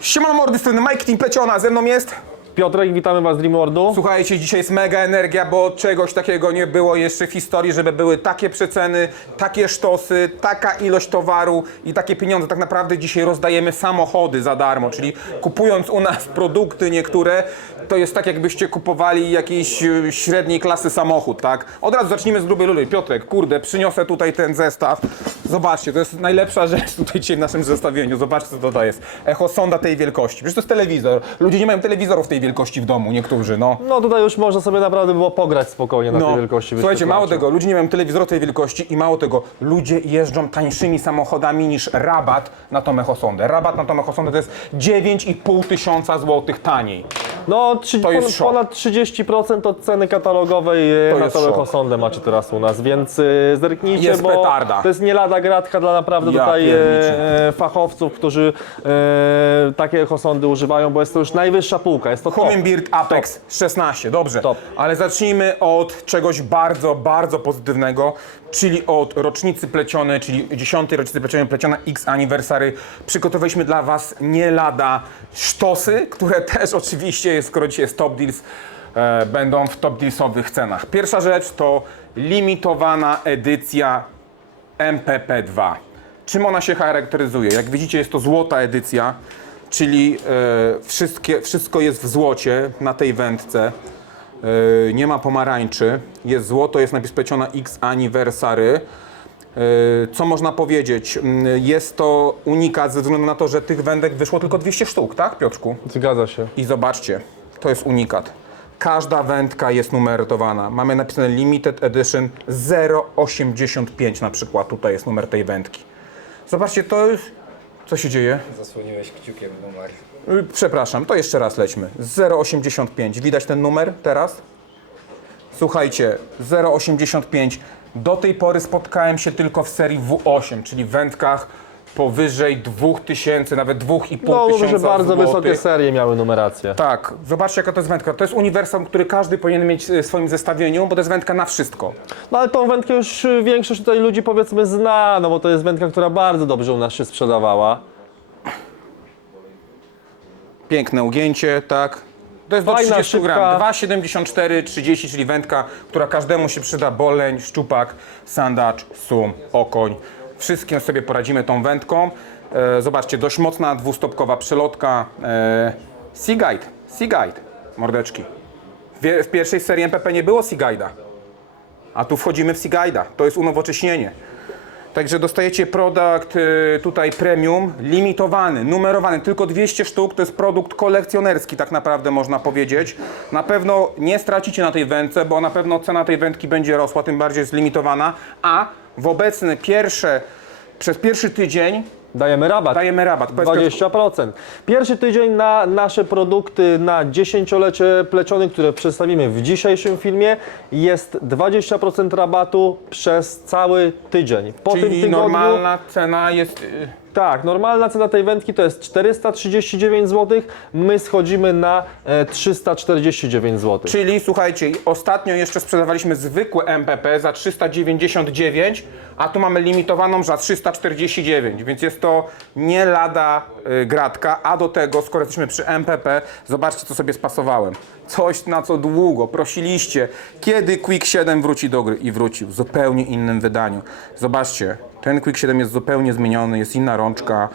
Siemano mordy, z strony Mike Team Pleciona, ze mną jest... Piotrek, witamy Was z Dreamworldu. Słuchajcie, dzisiaj jest mega energia, bo czegoś takiego nie było jeszcze w historii, żeby były takie przeceny, takie sztosy, taka ilość towaru i takie pieniądze. Tak naprawdę dzisiaj rozdajemy samochody za darmo, czyli kupując u nas produkty niektóre, to jest tak jakbyście kupowali jakiś e, średniej klasy samochód, tak? Od razu zacznijmy z grubej luly. Piotrek, kurde, przyniosę tutaj ten zestaw. Zobaczcie, to jest najlepsza rzecz tutaj dzisiaj w naszym zestawieniu. Zobaczcie, co to jest. Echo sonda tej wielkości. Przecież to jest telewizor. Ludzie nie mają telewizorów tej wielkości w domu, niektórzy, no. No tutaj już można sobie naprawdę było pograć spokojnie na No, tej wielkości słuchajcie, wyświetlacza. mało tego, ludzie nie mają telewizora tej wielkości i mało tego, ludzie jeżdżą tańszymi samochodami niż rabat na tą echosondę. Rabat na tą echosondę to jest 9,5 tysiąca złotych taniej. No trzy, To jest ponad, szok. ponad 30% od ceny katalogowej e, To na jest tą szok. macie teraz u nas, więc e, zerknijcie, Jest bo petarda. to jest nie lada gratka dla naprawdę Ja tutaj pierniczę. e, fachowców, którzy e, takie ekosondy używają, bo jest to już najwyższa półka, jest to top. Humminbird Apex 16, dobrze. Top. Ale zacznijmy od czegoś bardzo, bardzo pozytywnego, czyli od rocznicy plecionej, czyli 10. rocznicy plecionej pleciona X Anniversary. Przygotowaliśmy dla Was nie lada sztosy, które też oczywiście, skoro dzisiaj jest Top Deals, e, będą w top dealsowych cenach. Pierwsza rzecz to limitowana edycja MPP2. Czym ona się charakteryzuje? Jak widzicie, jest to złota edycja, czyli e, wszystkie, wszystko jest w złocie na tej wędce. E, nie ma pomarańczy, jest złoto, jest napis pleciona X Anniversary. E, Co można powiedzieć? Mm, Jest to unikat ze względu na to, że tych wędek wyszło tylko 200 sztuk, tak Piotrku? Zgadza się. I zobaczcie, to jest unikat. Każda wędka jest numerowana. Mamy napisane Limited Edition 085 na przykład. Tutaj jest numer tej wędki. Zobaczcie, to jest... Co się dzieje? Zasłoniłeś kciukiem numer. Y, Przepraszam, to jeszcze raz lećmy. 085. Widać ten numer teraz? Słuchajcie, 085. Do tej pory spotkałem się tylko w serii W8, czyli wędkach powyżej 2000, nawet 2,5 No tysiąca że bardzo złotych. wysokie serie miały numerację. Tak, zobaczcie jaka to jest wędka. To jest uniwersum, który każdy powinien mieć e, w swoim zestawieniu, bo to jest wędka na wszystko. No ale tą wędkę już y, większość tutaj ludzi powiedzmy zna, no bo to jest wędka, która bardzo dobrze u nas się sprzedawała. Piękne ugięcie, tak. To jest do Fajna, 30 szybka. gram. 2,74, 30, czyli wędka, która każdemu się przyda. Boleń, szczupak, sandacz, sum, okoń. Wszystkim sobie poradzimy tą wędką. E, zobaczcie, dość mocna dwustopkowa przelotka. E, sea Guide, Sea Guide, mordeczki. W, pierwszej serii MPP nie było Sea Guide'a. A tu wchodzimy w Sea Guide'a. To jest unowocześnienie. Także dostajecie produkt y, tutaj premium, limitowany, numerowany, tylko 200 sztuk, to jest produkt kolekcjonerski tak naprawdę można powiedzieć. Na pewno nie stracicie na tej wędce, bo na pewno cena tej wędki będzie rosła, tym bardziej jest limitowana, a w obecny pierwsze, przez pierwszy tydzień Dajemy rabat. dajemy rabat. Powiedz, 20%. Pierwszy tydzień na nasze produkty na dziesięciolecie pleciony, które przedstawimy w dzisiejszym filmie, jest 20% rabatu przez cały tydzień. Po Czyli normalna cena jest... y, tak, normalna cena tej wędki to jest 439 zł, my schodzimy na e, 349 zł. Czyli słuchajcie, ostatnio jeszcze sprzedawaliśmy zwykłe MPP za 399, a tu mamy limitowaną za 349, więc jest to nie lada y, gratka, a do tego, skoro jesteśmy przy MPP, zobaczcie co sobie spasowałem. Coś na co długo prosiliście, kiedy Quick 7 wróci do gry i wrócił w zupełnie innym wydaniu. Zobaczcie, ten Quick 7 jest zupełnie zmieniony, jest inna rączka,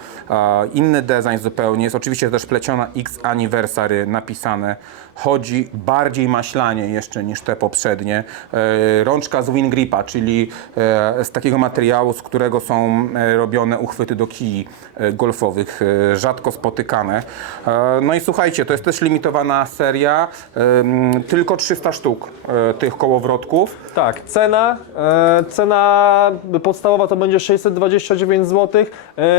inny design zupełnie. Jest oczywiście też pleciona X Anniversary napisane. Chodzi bardziej maślanie jeszcze niż te poprzednie. E, rączka z Wingripa, czyli e, z takiego materiału, z którego są e, robione uchwyty do kij golfowych, rzadko spotykane. No i słuchajcie, to jest też limitowana seria, tylko 300 sztuk tych kołowrotków. Tak, cena, cena podstawowa to będzie 629 zł,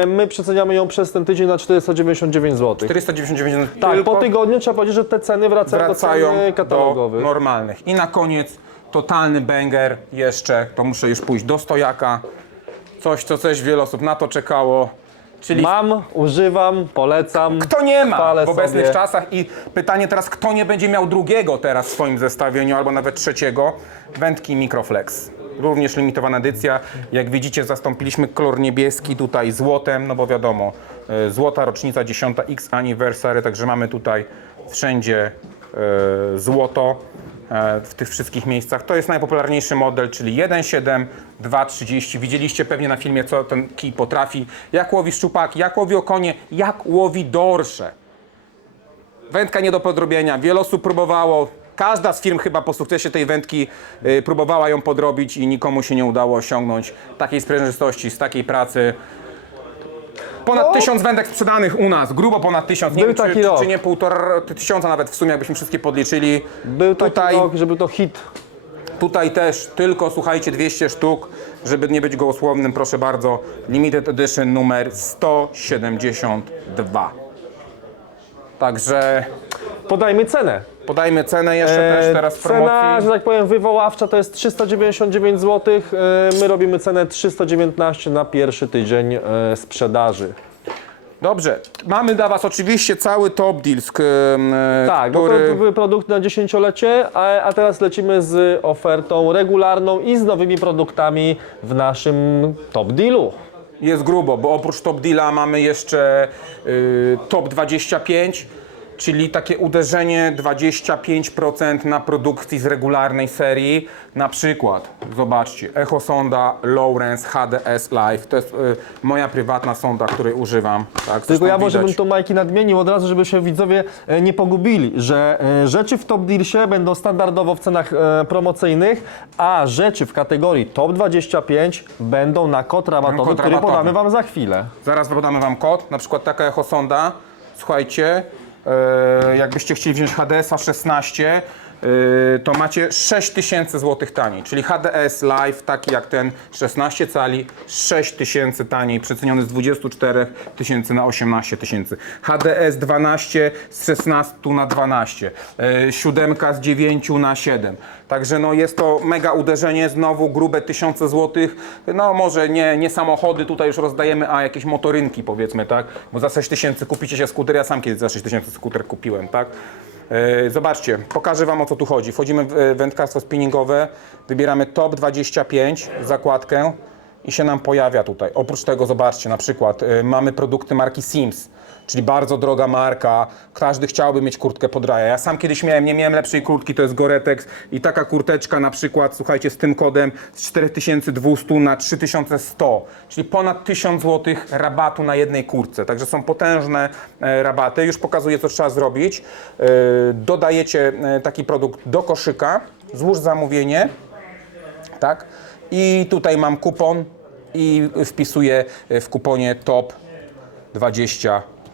my przeceniamy ją przez ten tydzień na 499 zł. 499 Tak, tylko po tygodniu trzeba powiedzieć, że te ceny wracają, do wracają do katalogowych. normalnych. I na koniec totalny banger jeszcze, to muszę już pójść do stojaka. Coś, co coś wiele osób na to czekało. Czyli Mam, używam, polecam. kto nie ma chwalę w obecnych sobie. czasach i pytanie teraz, kto nie będzie miał drugiego teraz w swoim zestawieniu albo nawet trzeciego? Wędki Microflex. również limitowana edycja. Jak widzicie, zastąpiliśmy kolor niebieski tutaj złotem, no bo wiadomo, e, złota rocznica 10 X Anniversary, także mamy tutaj wszędzie złoto e, w tych wszystkich miejscach. To jest najpopularniejszy model, czyli 1.7, 2.30. Widzieliście pewnie na filmie, co ten kij potrafi, jak łowi szczupaki, jak łowi okonie, jak łowi dorsze. Wędka nie do podrobienia. Wiele osób próbowało. Każda z firm chyba po sukcesie tej wędki y, próbowała ją podrobić i nikomu się nie udało osiągnąć takiej sprężystości, z takiej pracy. Ponad tysiąc wędek sprzedanych u nas, grubo ponad tysiąc. Nie Był wiem, taki czy, rok. czy nie półtora tysiąca nawet w sumie, jakbyśmy wszystkie podliczyli. Był taki Tutaj- rok, żeby to hit. Tutaj też tylko, słuchajcie, 200 sztuk, żeby nie być gołosłownym, proszę bardzo. Limited Edition numer 172. Także Podajmy cenę. Podajmy cenę jeszcze też teraz w Cena, że promocji. tak powiem, wywoławcza to jest 399 zł. E, My robimy cenę 319 na pierwszy tydzień e, sprzedaży. Dobrze, mamy dla Was oczywiście cały top deal, Tak, bo to który... były produkty na dziesięciolecie, a, a teraz lecimy z ofertą regularną i z nowymi produktami w naszym top dealu. Jest grubo, bo oprócz top deala mamy jeszcze y, top 25, czyli takie uderzenie 25% na produkcji z regularnej serii. Na przykład, zobaczcie, Echo Sonda Lowrance HDS Live. To jest y, moja prywatna sonda, której używam. Tak, Tylko ja może bym to Majki nadmienił od razu, żeby się widzowie e, nie pogubili, że e, rzeczy w Top Dealsie będą standardowo w cenach e, promocyjnych, a rzeczy w kategorii Top 25 będą na kod rabatowy, kod który rabatowy. podamy Wam za chwilę. Zaraz podamy Wam kod, na przykład taka Echo Sonda. Słuchajcie, jakbyście chcieli wziąć HDS-a 16, e, to macie 6000 zł taniej, czyli HDS Live, taki jak ten 16 cali, 6000 taniej, przeceniony z 24 tysięcy na 18 tysięcy. HDS 12 z 16 na 12, e, siódemka z 9 na 7. Także no jest to mega uderzenie, znowu grube tysiące złotych. No może nie, nie samochody tutaj już rozdajemy, a jakieś motorynki powiedzmy, tak? Bo za 6 tysięcy kupicie się skuter, ja sam kiedyś za 6 tysięcy skuter kupiłem, tak? E, Zobaczcie, pokażę Wam o co tu chodzi. Wchodzimy w e, wędkarstwo spinningowe, wybieramy top 25, zakładkę i się nam pojawia tutaj. Oprócz tego zobaczcie, na przykład e, mamy produkty marki Sims, czyli bardzo droga marka. Każdy chciałby mieć kurtkę pod raja. Ja sam kiedyś miałem, nie miałem lepszej kurtki, to jest Goretex i taka kurteczka na przykład, słuchajcie, z tym kodem z 4200 na 3100, czyli ponad 1000 zł rabatu na jednej kurtce. Także są potężne e, rabaty. Już pokazuję, co trzeba zrobić. E, dodajecie e, taki produkt do koszyka, złóż zamówienie, tak? I tutaj mam kupon i wpisuję w kuponie top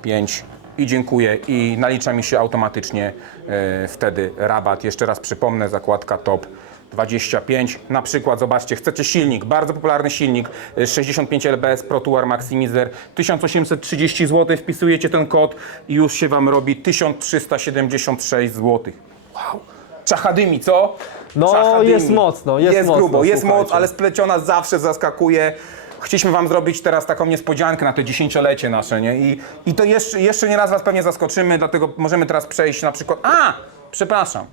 25 i dziękuję i nalicza mi się automatycznie e, wtedy rabat. Jeszcze raz przypomnę, zakładka top 25. Na przykład, zobaczcie, chcecie silnik, bardzo popularny silnik, e, 65 lbs Pro Tour Maximizer, 1830 zł, wpisujecie ten kod i już się Wam robi 1376 zł. Wow! Czachadymi, co? No, Czachadymi. jest mocno, jest mocno, grubo, jest słuchajcie. moc, ale spleciona zawsze zaskakuje. Chcieliśmy Wam zrobić teraz taką niespodziankę na to dziesięciolecie nasze, nie? I, i to jeszcze, jeszcze nie raz Was pewnie zaskoczymy, dlatego możemy teraz przejść na przykład... A! Przepraszam.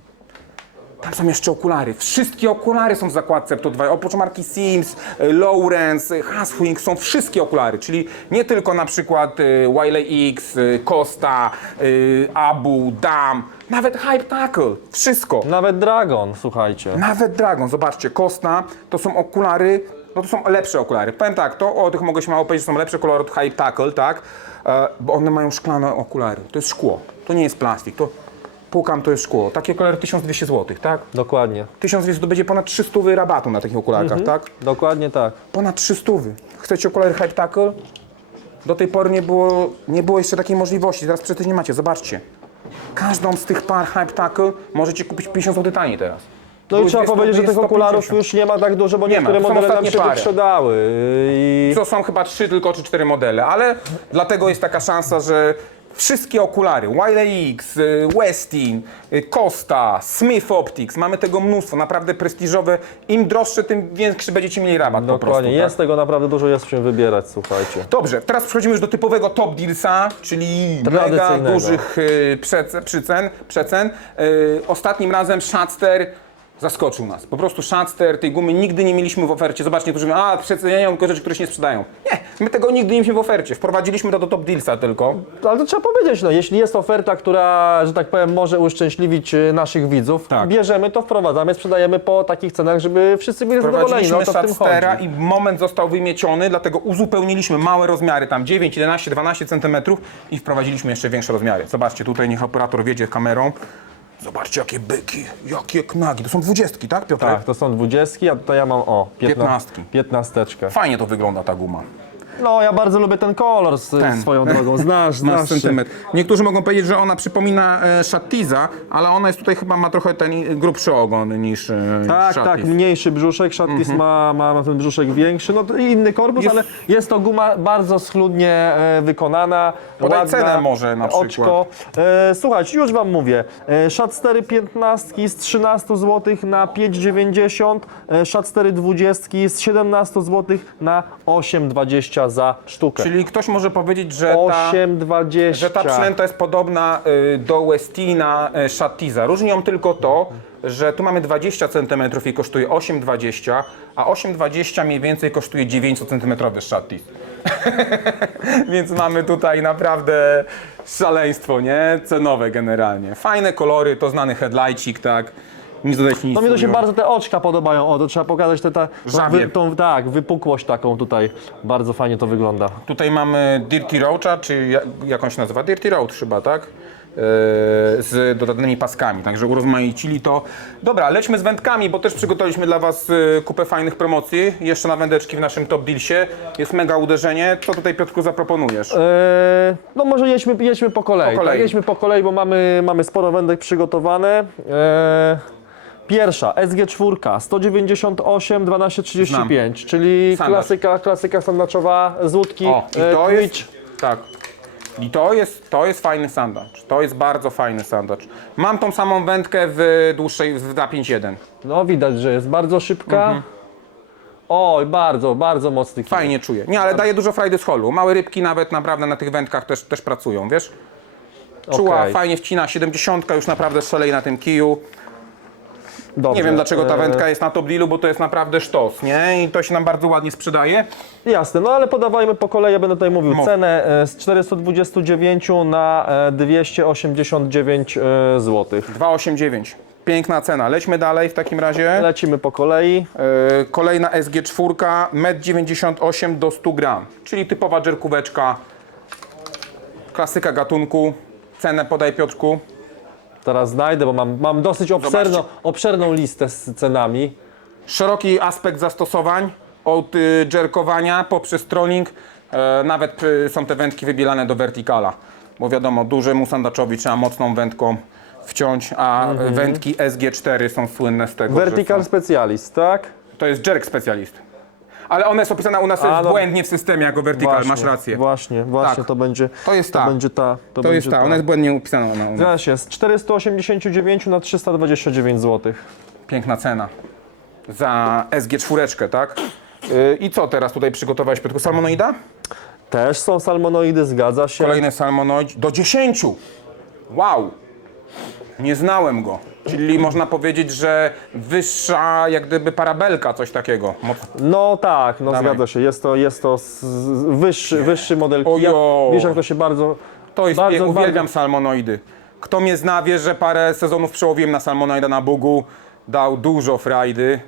Tam są jeszcze okulary. Wszystkie okulary są w zakładce Pto 2. Oprócz marki Sims, y, Lowrance, y, Haswing są wszystkie okulary, czyli nie tylko na przykład y, Wiley X, Costa, Abu, Dam, nawet Hype Tackle. Wszystko. Nawet Dragon, słuchajcie. Nawet Dragon, zobaczcie, Costa to są okulary, no to są lepsze okulary. Powiem tak, to o tych mogę się mało powiedzieć, że są lepsze okulary od Hype Tackle, tak? E, bo one mają szklane okulary. To jest szkło, to nie jest plastik, to pukam, to jest szkło. Takie okulary 1200 zł, tak? Dokładnie. 1200 to będzie ponad 300 rabatu na takich okularkach, tak? Dokładnie tak. Ponad 300. Chcecie okulary Hype Tackle? Do tej pory nie było, nie było jeszcze takiej możliwości, teraz przecież nie macie, zobaczcie. Każdą z tych par Hype Tackle możecie kupić 50 zł taniej teraz. No i trzeba powiedzieć, że tych okularów 150. już nie ma tak dużo, bo Nie ma, niektóre są modele nam ostatnie się pary. wyprzedały. I To są chyba trzy tylko czy cztery modele, ale dlatego jest taka szansa, że wszystkie okulary, Wiley X, y, Westin, y, Costa, Smith Optics, mamy tego mnóstwo, naprawdę prestiżowe. Im droższe, tym większy będziecie mieli rabat po prostu. dokładnie, tak? jest tego naprawdę dużo, jest w czym wybierać, słuchajcie. Dobrze, teraz przechodzimy już do typowego top dealsa, czyli mega Tradycyjnego. dużych y, przece- przycen, przecen. Y, ostatnim razem Shatster Zaskoczył nas. Po prostu Shadster, tej gumy nigdy nie mieliśmy w ofercie. Zobaczcie, niektórzy mówią, a przeceniają tylko rzeczy, które się nie sprzedają. Nie, my tego nigdy nie mieliśmy w ofercie. Wprowadziliśmy to do Top Dealsa tylko. Ale to trzeba powiedzieć, no, jeśli jest oferta, która, że tak powiem, może uszczęśliwić e, naszych widzów, Tak. bierzemy to, wprowadzamy, sprzedajemy po takich cenach, żeby wszyscy byli zadowoleni. No Wprowadziliśmy to w tym Shadstera chodzi. i moment został wymieciony, dlatego uzupełniliśmy małe rozmiary, tam 9, 11, 12 cm i wprowadziliśmy jeszcze większe rozmiary. Zobaczcie, tutaj niech operator wiedzie kamerą. Zobaczcie, jakie byki, jakie knagi. To są dwudziestki, tak, Piotr? Tak, to są dwudziestki, a tutaj ja mam, o, piętna, Piętnastki. piętnasteczkę. Fajnie to wygląda ta guma. No, ja bardzo lubię ten kolor z, Ten. swoją drogą, znasz, Na znasz. się. centymetr. Niektórzy mogą powiedzieć, że ona przypomina e, ale ona jest tutaj chyba ma trochę ten grubszy ogon niż e, Tak, tak, mniejszy brzuszek, Shattis ma, ma, ma ten brzuszek większy, no to inny korpus, Jest- ale jest to guma bardzo schludnie e, wykonana, Podaj ładna, cenę może na przykład. oczko. E, słuchajcie, już Wam mówię, e, Shat 4 15 z 13 zł na 5,90, e, Shat 4 20 z 17 zł na 8,20 za sztukę. Czyli ktoś może powiedzieć, że ta... 8,20. Że ta przynęta jest podobna y, do Westina y, Shattiza. Różni ją tylko to, że tu mamy 20 cm i kosztuje 8,20, a 8,20 mniej więcej kosztuje 900 cm Shattiz. Więc mamy tutaj naprawdę szaleństwo, nie? Cenowe generalnie. Fajne kolory, to znany headlightcik, tak? Nic dodać, nic No mi to się bardzo te oczka podobają, o to trzeba pokazać te, ta, tą, Żabie. wy, tą, tak, wypukłość taką tutaj, bardzo fajnie to wygląda. Tutaj mamy Dirty Roacha, czy ja- jak on się nazywa? Dirty Road chyba, tak? Yy, z dodanymi paskami, także urozmaicili to. Dobra, lećmy z wędkami, bo też przygotowaliśmy dla Was yy, kupę fajnych promocji. Jeszcze na wędeczki w naszym Top Dealsie. Jest mega uderzenie. Co tutaj Piotrku zaproponujesz? Eee, no może jedźmy, jedźmy po kolei. Po kolei. Tak, jedźmy po kolei, bo mamy, mamy sporo wędek przygotowane. Eee, pierwsza, SG4, 198, 1235, czyli Standard. klasyka, klasyka sandaczowa z łódki. O, i e, to Twitch. jest... Tak. I to jest, to jest fajny sandacz. To jest bardzo fajny sandacz. Mam tą samą wędkę w dłuższej, w 251. No widać, że jest bardzo szybka. Oj, bardzo, bardzo mocny kij. Fajnie czuję. Nie, ale daje dużo frajdy z holu. Małe rybki nawet naprawdę na tych wędkach też, też pracują, wiesz? Czuła, Okej. fajnie wcina, 70 już naprawdę szalej na tym kiju. Dobrze. Nie wiem dlaczego ta wędka jest na top dealu, bo to jest naprawdę sztos, nie? I to się nam bardzo ładnie sprzedaje. Jasne, no ale podawajmy po kolei, ja będę tutaj mówił Mów. cenę e, z 429 na e, 289 zł. 289. Piękna cena. Lećmy dalej w takim razie. Lecimy po kolei. Yy, kolejna SG4, 1,98 m do 100 gram, czyli typowa dżerkóweczka. Klasyka gatunku. Cenę podaj Piotrku. Teraz znajdę, bo mam, mam dosyć obszerną, Zobaczcie. obszerną listę z cenami. Szeroki aspekt zastosowań, od y, dżerkowania poprzez trolling, e, nawet y, są te wędki wybielane do vertikala, bo wiadomo, dużemu sandaczowi trzeba mocną wędką wciąć, a Mhm. wędki SG4 są słynne z tego, Vertical są, Specialist, tak? to jest jerk specjalist. Ale ona jest opisana u nas A, no. błędnie w systemie jako vertical, masz rację. Właśnie, właśnie Tak. to będzie. To jest to ta. będzie ta. To, To jest będzie ta, ona jest błędnie upisana ona u nas. Zgadza się, z 489 na 329 zł. Piękna cena. Za SG4, tak? Y, I co teraz tutaj przygotowałeś, Piotrku? Salmonoida? Też są salmonoidy, zgadza się. Kolejny salmonoid do 10. Wow! Nie znałem go. Czyli można powiedzieć, że wyższa jak gdyby parabelka, coś takiego. Moc- No tak, no Dawaj. zgadza się. Jest to, jest to wyższy, wyższy model Ojo. kija. Wiesz jak to się bardzo... To jest Bardzo, uwielbiam salmonoidy. Kto mnie zna, wie, że parę sezonów przełowiłem na salmonoida na Bugu. Dał dużo frajdy.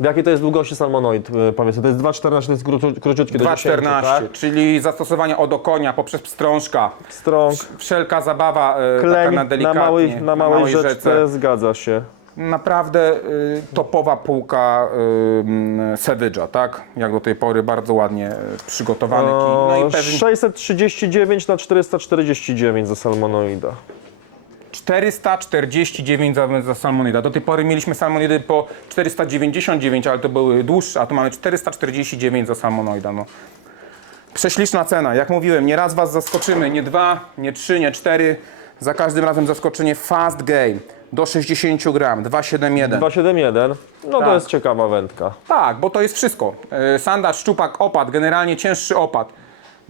W jakiej to jest długości salmonoid, y, powiedzmy? To jest 2,14, to jest króciu- króciutkie do 10, 2,14, tak? czyli zastosowanie od okonia poprzez pstrążka. Strąg, Wszelka zabawa e, taka kleń na na, delikatnie, małej, na małej rzeczce, zgadza się. Naprawdę y, topowa półka y, Savage'a, tak? Jak do tej pory bardzo ładnie y, przygotowany kij. No i pewnie 639 na 449 za salmonoida. 449 za, za salmonida. Do tej pory mieliśmy salmonidy po 499, ale to były dłuższe, a tu mamy 449 za salmonoida. No. Prześliczna cena. Jak mówiłem, nie raz Was zaskoczymy. Nie dwa, nie trzy, nie cztery. Za każdym razem zaskoczenie fast game. Do 60 gram, 271. 271, no Tak. to jest ciekawa wędka. Tak, bo to jest wszystko. E, Sandacz, szczupak, opad, generalnie cięższy opad.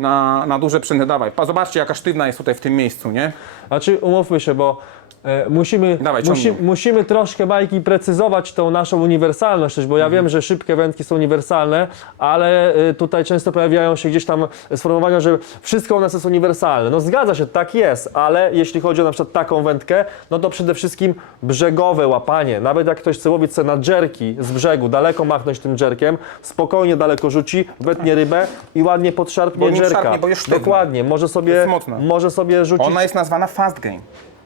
Na, na duże przynęty. Dawaj, pa, zobaczcie jaka sztywna jest tutaj w tym miejscu, nie? Znaczy, umówmy się, bo e, musimy, Dawaj, musi, ciągnij. musimy troszkę, Majki, precyzować tą naszą uniwersalność, bo ja Mhm. wiem, że szybkie wędki są uniwersalne, ale e, tutaj często pojawiają się gdzieś tam sformułowania, że wszystko u nas jest uniwersalne. No zgadza się, tak jest, ale jeśli chodzi o na przykład taką wędkę, no to przede wszystkim brzegowe łapanie. Nawet jak ktoś chce łowić sobie na dżerki z brzegu, daleko machnąć tym dżerkiem, spokojnie daleko rzuci, wetnie rybę i ładnie podszarpnie Bo nie dżerka. szarpnie, bo jest sztywna. Dokładnie, może sobie, jest mocna. może sobie rzucić Ona jest nazwana fast game.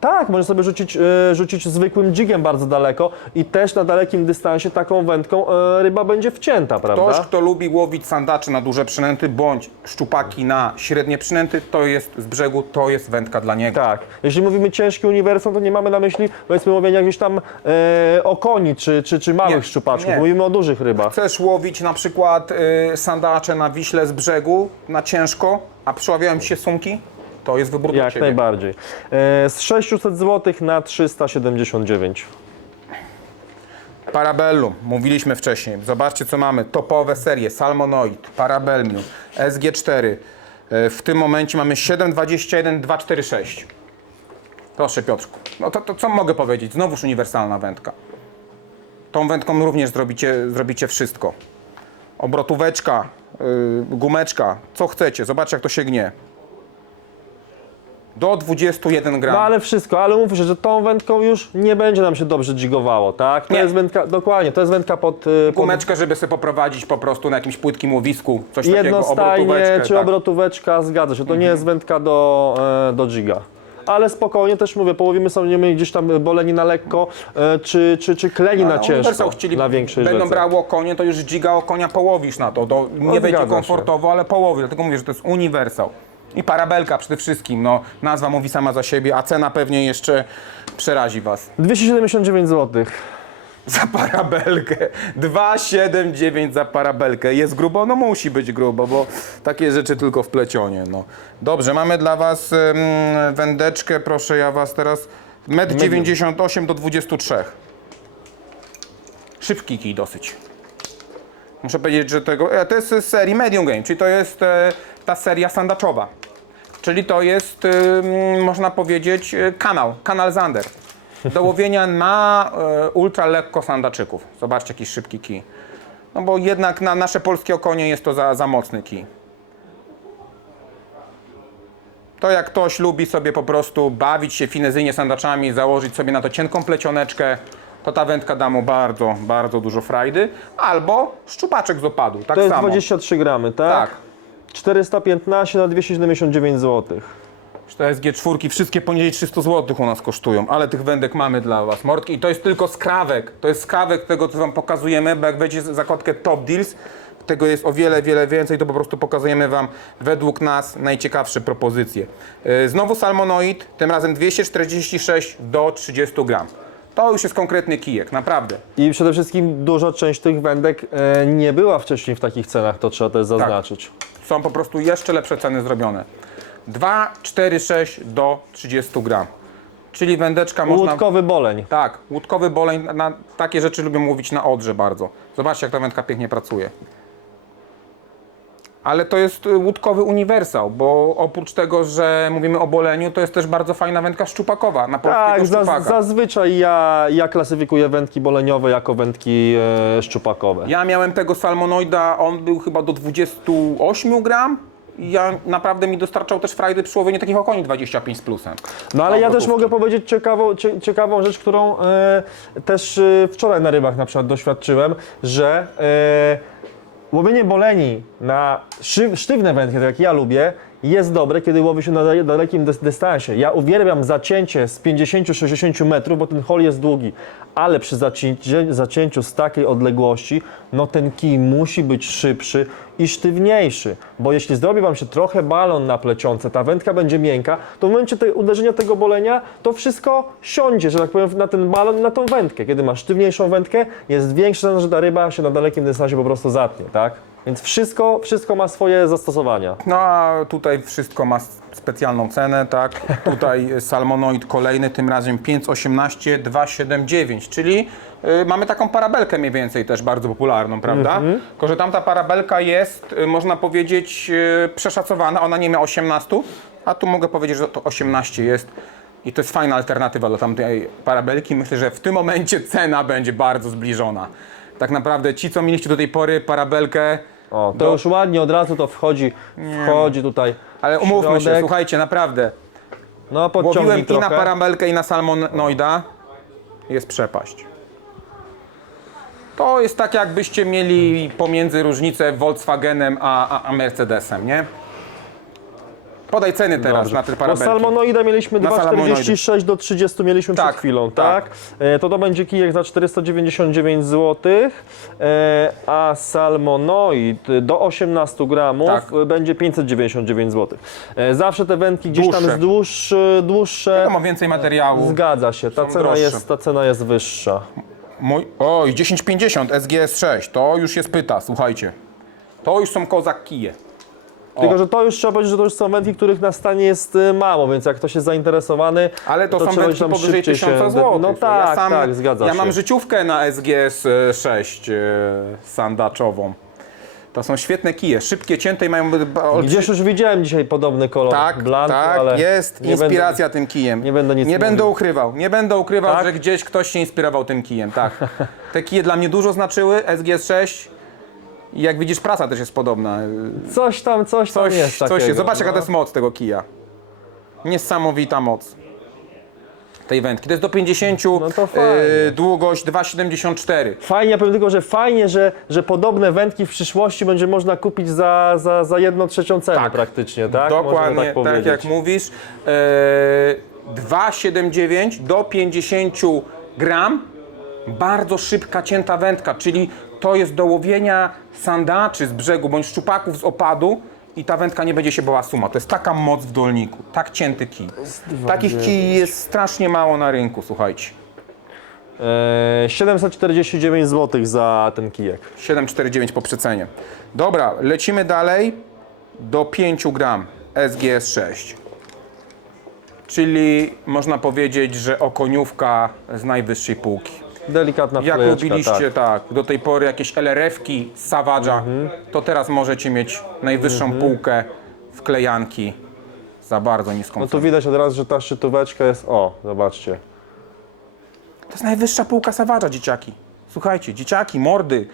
Tak, może sobie rzucić, e, rzucić zwykłym dżigiem bardzo daleko i też na dalekim dystansie taką wędką e, ryba będzie wcięta, prawda? Ktoś, kto lubi łowić sandaczy na duże przynęty, bądź szczupaki na średnie przynęty, to jest z brzegu, to jest wędka dla niego. Tak. Jeśli mówimy ciężki uniwersum, to nie mamy na myśli powiedzmy łowienia gdzieś tam e, o koni czy, czy, czy małych Nie, szczupaczków. nie. Mówimy o dużych rybach. Chcesz łowić na przykład y, sandacze na Wiśle z brzegu, na ciężko, a przyławiają ci się sumki, to jest wybór dla Jak ciebie. najbardziej. E, z 600 zł na 379. Parabellum, mówiliśmy wcześniej. Zobaczcie, co mamy. Topowe serie, Salmonoid, Parabellum, SG4. Y, W tym momencie mamy 721 246. Proszę Piotrku. No to, to co mogę powiedzieć? Znowuż uniwersalna wędka. Tą wędką również zrobicie, zrobicie wszystko. Obrotóweczka, yy, gumeczka, co chcecie. Zobaczcie, jak to się gnie. Do 21 gram. No ale wszystko, ale mówmy się, że tą wędką już nie będzie nam się dobrze dżigowało, tak? To Nie. jest wędka, dokładnie, to jest wędka pod, e, pod Gumeczkę, żeby sobie poprowadzić po prostu na jakimś płytkim łowisku. Coś takiego, Jednostajnie obrotóweczkę. czy tak. obrotóweczka, zgadza się. To nie jest wędka do, e, do giga. Ale spokojnie też mówię, połowimy sobie gdzieś tam boleni na lekko, e, czy, czy, czy kleni na A ciężko, chcieli, na większej będą rzece. brało konie, to już giga o konia połowisz na to. to nie będzie zgadza się. komfortowo, ale połowi. Dlatego mówię, że to jest uniwersal. I parabelka przede wszystkim. No, nazwa mówi sama za siebie, a cena pewnie jeszcze przerazi Was. 279 zł. Za parabelkę. 2,79 za parabelkę. Jest grubo? No musi być grubo, bo takie rzeczy tylko w plecionie. No. Dobrze, mamy dla Was wędeczkę, proszę ja Was teraz. 1,98 m do 23 Szybki kij dosyć. Muszę powiedzieć, że tego. E, to jest z serii Medium Game, czyli to jest e, ta seria sandaczowa. Czyli to jest, można powiedzieć, e, kanał, kanal Zander. Do łowienia na e, ultra lekko sandaczyków. Zobaczcie, jaki szybki kij. No bo jednak na nasze polskie okonie jest to za, za mocny kij. To jak ktoś lubi sobie po prostu bawić się finezyjnie sandaczami, założyć sobie na to cienką plecioneczkę, to ta wędka da mu bardzo, bardzo dużo frajdy. Albo szczupaczek z opadu, tak To jest samo. 23 gramy, tak? Tak. 415 na 279 zł. Te SG4 wszystkie poniżej 300 zł u nas kosztują, ale tych wędek mamy dla Was. Mordki i to jest tylko skrawek. To jest skrawek tego, co Wam pokazujemy, bo jak wejdziecie w zakładkę Top Deals, tego jest o wiele, wiele więcej, to po prostu pokazujemy Wam według nas najciekawsze propozycje. Yy, Znowu salmonoid, tym razem 246 do 30 gram. To już jest konkretny kijek, naprawdę. I przede wszystkim duża część tych wędek e, nie była wcześniej w takich cenach, to trzeba też zaznaczyć. Są po prostu jeszcze lepsze ceny zrobione. 2, 4, 6 do 30 gram. Czyli wędeczka można... Łódkowy boleń. Tak, łódkowy boleń, na, na takie rzeczy lubię mówić na odrze bardzo. Zobaczcie, jak ta wędka pięknie pracuje. Ale to jest y, łódkowy uniwersał, bo oprócz tego, że mówimy o boleniu, to jest też bardzo fajna wędka szczupakowa, na polskiego Tak, za, szczupaka. zazwyczaj ja, ja klasyfikuję wędki boleniowe jako wędki e, szczupakowe. Ja miałem tego salmonoida, on był chyba do 28 gram. I Ja naprawdę mi dostarczał też frajdy przy łowieniu takich okoni 25 z plusem. No ale ja też mogę powiedzieć ciekawą, cie, ciekawą rzecz, którą e, też e, wczoraj na rybach na przykład doświadczyłem, że e, łowienie boleni na sztywne wędki, tak jak ja lubię, jest dobre, kiedy łowi się na dale- dalekim dys- dystansie. Ja uwielbiam zacięcie z 50-60 metrów, bo ten hol jest długi, ale przy zacięciu, zacięciu z takiej odległości, no ten kij musi być szybszy i sztywniejszy, bo jeśli zrobi Wam się trochę balon na plecionce, ta wędka będzie miękka, to w momencie tej uderzenia tego bolenia, to wszystko siądzie, że tak powiem, na ten balon na tą wędkę. Kiedy masz sztywniejszą wędkę, jest większa szansa, że ta ryba się na dalekim dystansie po prostu zatnie, tak? Więc wszystko, wszystko ma swoje zastosowania. No a tutaj wszystko ma specjalną cenę, tak? Tutaj salmonoid kolejny, tym razem 518 279, czyli y, mamy taką parabelkę mniej więcej też bardzo popularną, prawda? Tylko, że tamta parabelka jest, y, można powiedzieć, y, przeszacowana, ona nie ma 18, a tu mogę powiedzieć, że to 18 jest. I to jest fajna alternatywa dla tamtej parabelki. Myślę, że w tym momencie cena będzie bardzo zbliżona. Tak naprawdę ci, co mieliście do tej pory parabelkę, O, to Do- już ładnie od razu to wchodzi, wchodzi tutaj. ale umówmy się, środek. słuchajcie, naprawdę, No podciągnij Łowiłem i trochę. na parabelkę i na salmonoida. Jest przepaść. To jest tak jakbyście mieli pomiędzy różnicę Volkswagenem a, a, a Mercedesem, nie? Podaj ceny teraz Dobrze. na te No parabelki. salmonoida mieliśmy Na 2,46 do 30 mieliśmy Tak, przed chwilą, tak. tak? E, To to będzie kijek za 499 zł, e, a salmonoid do 18 gramów Tak. będzie 599 zł. E, Zawsze te wędki gdzieś tam Dłuższe. z dłuższe, dłuższe To ma więcej materiału. Zgadza się, ta cena, droższe. jest, ta cena jest wyższa. Mój... Oj, 1050 SGS 6. To już jest pyta, słuchajcie. To już są kozak kije. Tylko, że to już trzeba powiedzieć, że to już są wędki, których na stanie jest y, mało, więc jak ktoś jest zainteresowany, Ale to, są trzeba wędki tam powyżej szybciej 1000 się- zł. No tak, tak, zgadza Ja się. mam życiówkę na SGS 6 e, sandaczową. To są świetne kije, szybkie, cięte i mają ba- olbrzy- Gdzieś już widziałem dzisiaj podobny kolor Tak, blanku, tak, ale jest nie inspiracja tym kijem. nie będę nic Nie będę mówił. ukrywał, nie będę ukrywał, Tak? że gdzieś ktoś się inspirował tym kijem, tak. Te kije dla mnie dużo znaczyły, SGS6. I jak widzisz, praca też jest podobna. Coś tam, coś, tam Coś, jest coś takiego. jest. Zobacz, jaka no. to jest moc tego kija. Niesamowita moc tej wędki. To jest do 50, No to fajnie. y, długość 2,74. Fajnie, ja powiem tylko, że fajnie, że, że podobne wędki w przyszłości będzie można kupić za, za, za jedną trzecią cenę Tak. praktycznie, tak? Dokładnie, tak, tak, powiedzieć. jak mówisz. E, 2,79 do 50 gram. Bardzo szybka, cięta wędka, czyli to jest do łowienia sandaczy z brzegu bądź szczupaków z opadu i ta wędka nie będzie się bała suma. To jest taka moc w dolniku, tak cięty kij. Takich kij jest strasznie mało na rynku, słuchajcie. E, 749 zł za ten kijek. 7,49 po przecenie. Dobra, lecimy dalej do 5 gram SGS 6. Czyli można powiedzieć, że okoniówka z najwyższej półki. Delikatna Jak wklejeczka, lubiliście tak. tak. do tej pory jakieś LRF-ki Savage'a, to teraz możecie mieć najwyższą półkę wklejanki za bardzo niską No tu cenę. widać od razu, że ta szczytóweczka jest, o, zobaczcie. To jest najwyższa półka Savage'a, dzieciaki. Słuchajcie, dzieciaki, mordy,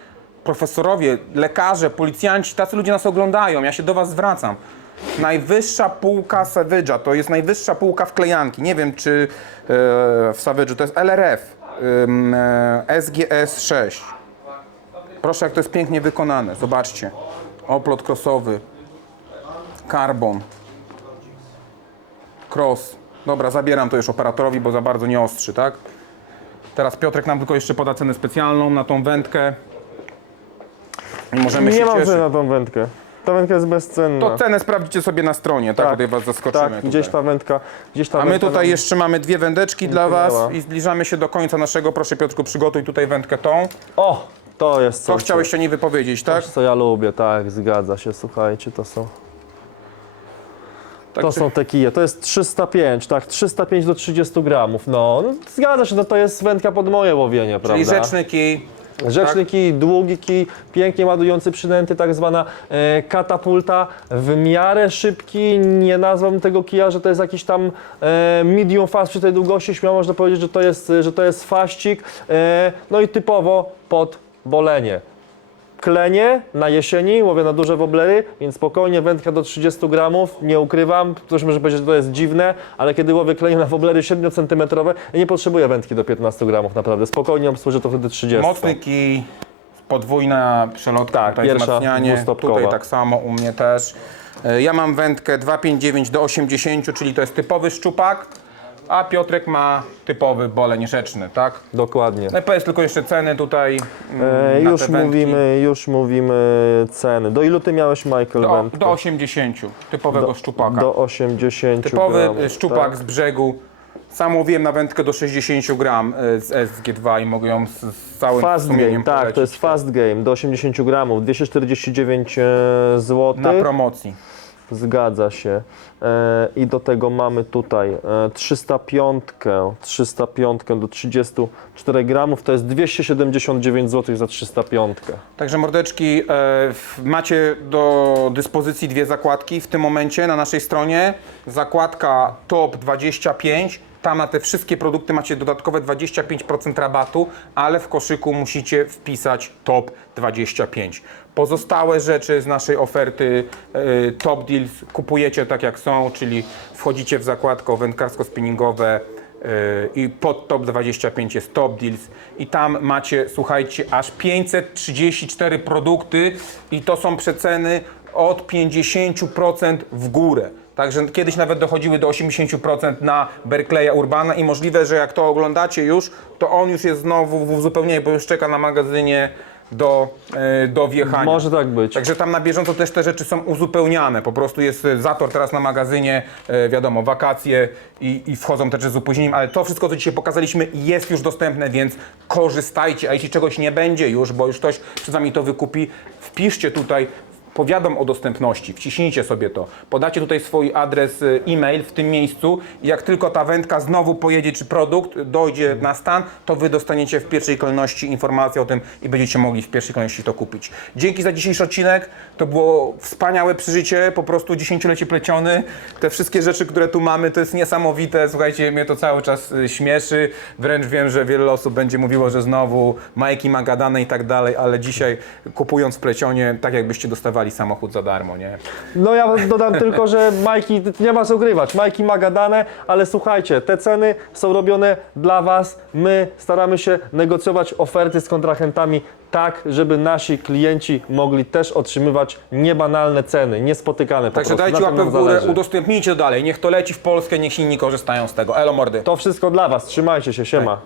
profesorowie, lekarze, policjanci, tacy ludzie nas oglądają, ja się do was zwracam. Najwyższa półka Savage'a, to jest najwyższa półka wklejanki. Nie wiem, czy e, w Savage'u to jest LRF, SGS 6. Proszę, jak to jest pięknie wykonane, zobaczcie. Oplot crossowy, carbon, cross. Dobra, zabieram to już operatorowi, bo za bardzo nie ostrzy, tak? Teraz Piotrek nam tylko jeszcze poda cenę specjalną na tą wędkę. I możemy Nie się mam cieszyć. ceny na tą wędkę. Ta wędka jest bezcenna. To cenę sprawdzicie sobie na stronie, tak? Tutaj was zaskoczymy. tak, gdzieś tutaj. ta wędka, gdzieś ta A my wędka tutaj nam- jeszcze mamy dwie wędeczki dla was i zbliżamy się do końca naszego. Proszę Piotrku, przygotuj tutaj wędkę tą. O, to jest Co coś, chciałeś się nie wypowiedzieć, tak? co ja lubię, tak, zgadza się, słuchajcie, to są... tak To czy- są te kije, to jest 305, tak, 305 do 30 gramów, no, no zgadza się, no to jest wędka pod moje łowienie, Czyli prawda? rzeczny kij. Rzeczny kij, długi kij, pięknie ładujący przynęty, tak zwana e, katapulta, w miarę szybki, nie nazwałbym tego kija, że to jest jakiś tam e, medium fast przy tej długości, śmiało można powiedzieć, że to jest, że to jest faścik, e, no i typowo pod bolenie. Klenie na jesieni, łowię na duże woblery, więc spokojnie wędka do 30 gramów, nie ukrywam, ktoś może powiedzieć, że to jest dziwne, ale kiedy łowię klenie na woblery 7 cm, ja nie potrzebuję wędki do 15 gramów naprawdę, spokojnie obsłużę to wtedy 30. Mocny kij, podwójna przelotka, Tak, tutaj pierwsza wzmacnianie. Tutaj tak samo u mnie też. E, Ja mam wędkę 2,59 do 80, czyli to jest typowy szczupak, a Piotrek ma typowy boleń rzeczny, tak? Dokładnie. No i powiedz tylko jeszcze ceny tutaj mm, E, na już te wędki. mówimy, już mówimy ceny. Do ilu ty miałeś, Michael, Do, wędkę? do 80, typowego szczupaka. Do 80 Typowy gramów, szczupak tak? z brzegu Sam łowiłem na wędkę do 60 gram e, z SG2 i mogę ją z, z całym Fast sumieniem game, tak, polecić. to jest fast game do 80 gramów, 249 zł. Na promocji. Zgadza się. E, I do tego mamy tutaj e, 305, 305 do 34 gramów, to jest 279 zł za 305. Także mordeczki, e, macie do dyspozycji dwie zakładki w tym momencie na naszej stronie. Zakładka TOP 25. Tam na te wszystkie produkty macie dodatkowe 25% rabatu, ale w koszyku musicie wpisać TOP 25. Pozostałe rzeczy z naszej oferty e, Top Deals kupujecie tak jak są, czyli wchodzicie w zakładkę wędkarsko-spinningowe, i pod top 25 jest Top Deals i tam macie, słuchajcie, aż 534 produkty i to są przeceny od 50% w górę. Także kiedyś nawet dochodziły do 80% na Berkleya Urbana i możliwe, że jak to oglądacie już, to on już jest znowu w uzupełnieniu, bo już czeka na magazynie do, e, do wjechania. Może tak być. Także tam na bieżąco też te rzeczy są uzupełniane. Po prostu jest e, zator teraz na magazynie, e, wiadomo, wakacje i, i wchodzą też z opóźnieniem, ale to wszystko, co dzisiaj pokazaliśmy, jest już dostępne, więc korzystajcie. A jeśli czegoś nie będzie już, bo już ktoś przed wami to wykupi, wpiszcie tutaj. Powiadam o dostępności, wciśnijcie sobie to. Podacie tutaj swój adres e, e-mail w tym miejscu i jak tylko ta wędka znowu pojedzie, czy produkt dojdzie na stan, to wy dostaniecie w pierwszej kolejności informację o tym i będziecie mogli w pierwszej kolejności to kupić. Dzięki za dzisiejszy odcinek. To było wspaniałe przeżycie, po prostu dziesięciolecie pleciony. Te wszystkie rzeczy, które tu mamy, to jest niesamowite. Słuchajcie, mnie to cały czas y, śmieszy. Wręcz wiem, że wiele osób będzie mówiło, że znowu Majki ma gadane i tak dalej, ale dzisiaj kupując plecionie, tak jakbyście dostawali samochód za darmo, nie? No ja dodam tylko, że Majki, nie ma co ukrywać, Majki ma gadane, ale słuchajcie, te ceny są robione dla Was. My staramy się negocjować oferty z kontrahentami tak, żeby nasi klienci mogli też otrzymywać niebanalne ceny, niespotykane po Także prostu. dajcie Na tym łapę w nam górę, zależy. udostępnijcie dalej. Niech to leci w Polskę, niech inni korzystają z tego. Elo mordy. To wszystko dla Was, trzymajcie się, siema.